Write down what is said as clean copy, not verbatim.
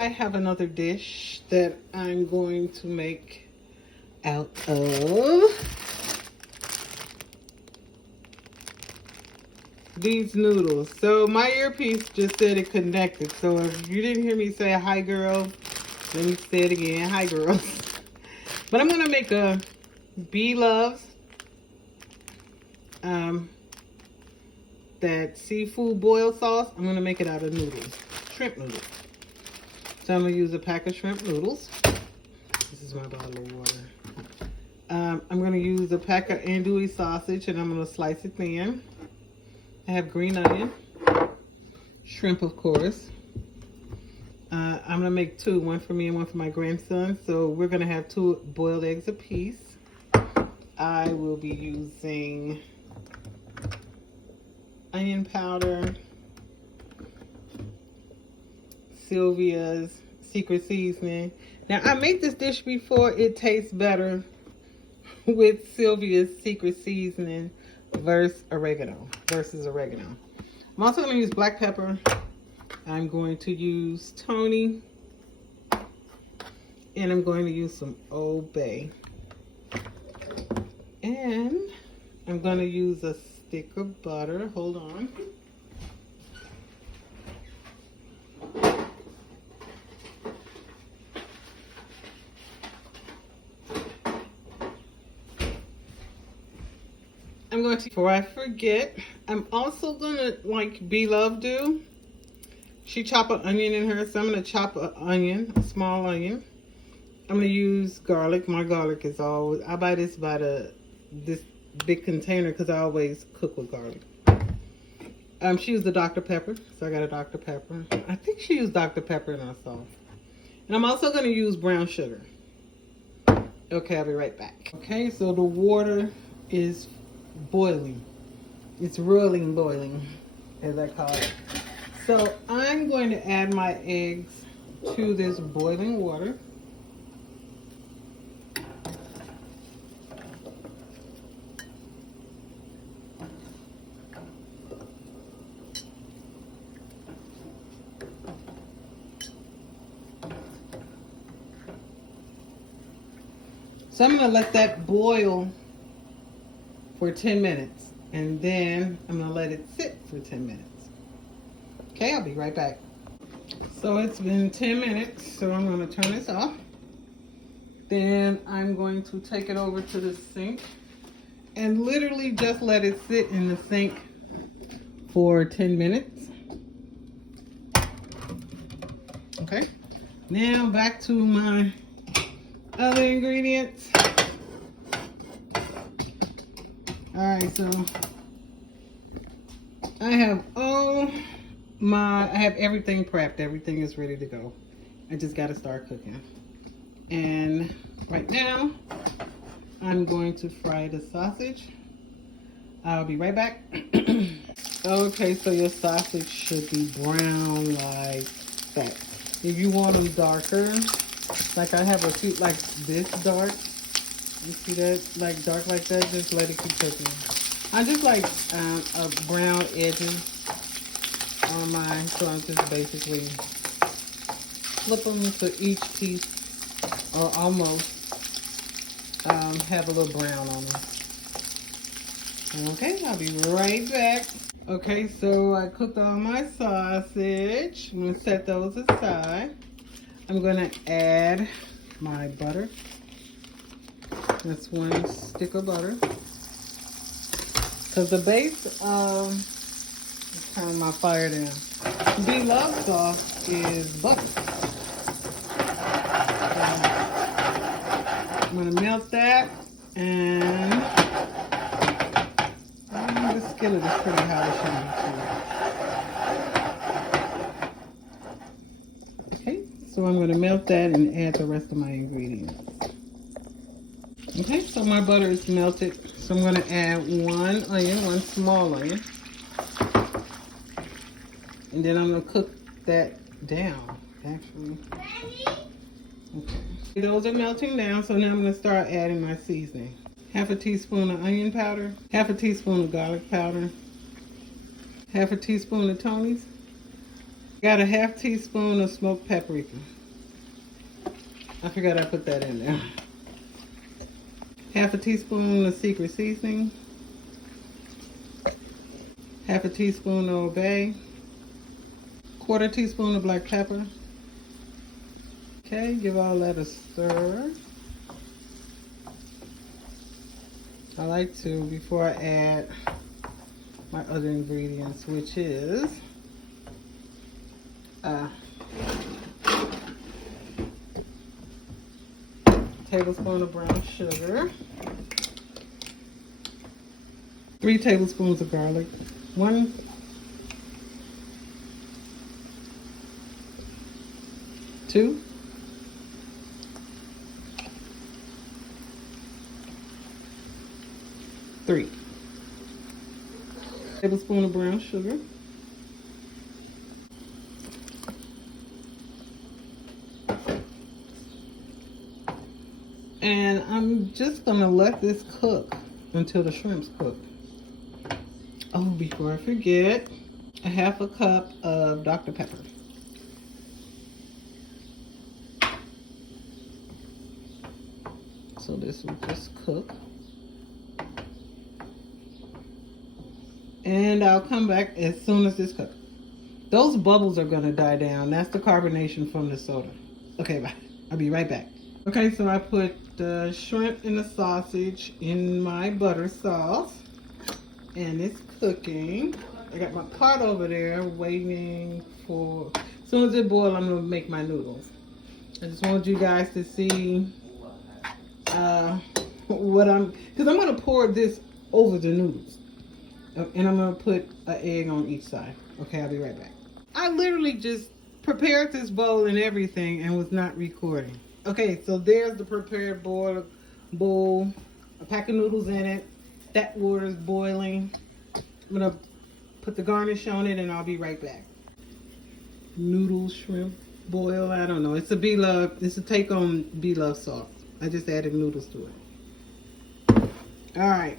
I have another dish that I'm going to make out of these noodles. So my earpiece just said it connected. So if you didn't hear me say hi girl, let me say it again, hi girls. But I'm gonna make a Blove's that seafood boil sauce. I'm gonna make it out of noodles, shrimp noodles. So I'm gonna use a pack of shrimp noodles. This is my bottle of water. I'm gonna use a pack of andouille sausage and I'm gonna slice it thin. I have green onion, shrimp of course. I'm gonna make two, one for me and one for my grandson. So we're gonna have 2 boiled eggs apiece. I will be using onion powder, Sylvia's secret seasoning. Now I made this dish before. It tastes better with Sylvia's secret seasoning versus oregano. I'm also going to use black pepper. I'm going to use Tony, and I'm going to use some Old Bay. And I'm going to use a stick of butter. Hold on. I'm going to, before I forget, I'm also going to, like Blove do, she chop an onion in her, so I'm going to chop an onion, a small onion. I'm going to use garlic. My garlic is always, I buy this by this big container because I always cook with garlic. She used the Dr. Pepper, so I got a Dr. Pepper. I think she used Dr. Pepper in our sauce. And I'm also going to use brown sugar. Okay, I'll be right back. Okay, so the water is boiling. It's rolling boiling, as I call it. So I'm going to add my eggs to this boiling water. So I'm going to let that boil for 10 minutes. And then I'm going to let it sit for 10 minutes. Okay, I'll be right back. So it's been 10 minutes, so I'm going to turn this off. Then I'm going to take it over to the sink and literally just let it sit in the sink for 10 minutes. Okay, now back to my other ingredients. Alright, so I have everything prepped. Everything is ready to go. I just got to start cooking. And right now, I'm going to fry the sausage. I'll be right back. Okay, so your sausage should be brown like that. If you want them darker, like I have a few like this dark. You see that? Like dark like that, just let it keep cooking. I just like a brown edges on mine, so I'm just basically flip them to each piece, or almost have a little brown on them. Okay, I'll be right back. Okay, so I cooked all my sausage. I'm gonna set those aside. I'm gonna add my butter. That's 1 stick of butter. Because the base of, let's turn my fire down. Blove sauce is butter. So I'm going to melt that, and the skillet is pretty hot too. Okay, so I'm going to melt that and add the rest of my ingredients. Okay, so my butter is melted. So I'm going to add 1 onion, 1 small onion. And then I'm going to cook that down, actually. Okay. Those are melting down, so now I'm going to start adding my seasoning. Half a teaspoon of onion powder, half a teaspoon of garlic powder, half a teaspoon of Tony's, Got a half teaspoon of smoked paprika. I forgot I put that in there. Half a teaspoon of secret seasoning. Half a teaspoon of Old Bay. Quarter teaspoon of black pepper. Okay, give all that a stir. I like to, before I add my other ingredients, which is tablespoon of brown sugar, 3 tablespoons of garlic, 1 2 3 tablespoon of brown sugar, and I'm just gonna let this cook until the shrimp's cooked. Oh, before I forget, a half a cup of Dr. Pepper. So this will just cook. And I'll come back as soon as this cooks. Those bubbles are gonna die down. That's the carbonation from the soda. Okay, bye. I'll be right back. Okay, so I put the shrimp and the sausage in my butter sauce. And it's cooking. I got my pot over there waiting for, as soon as it boils, I'm gonna make my noodles. I just want you guys to see because I'm gonna pour this over the noodles. And I'm gonna put an egg on each side. Okay, I'll be right back. I literally just prepared this bowl and everything and was not recording. Okay, so there's the prepared bowl, a pack of noodles in it. That water is boiling. I'm gonna put the garnish on it and I'll be right back. Noodle shrimp boil, I don't know. It's a Blove, it's a take on Blove sauce. I just added noodles to it. All right.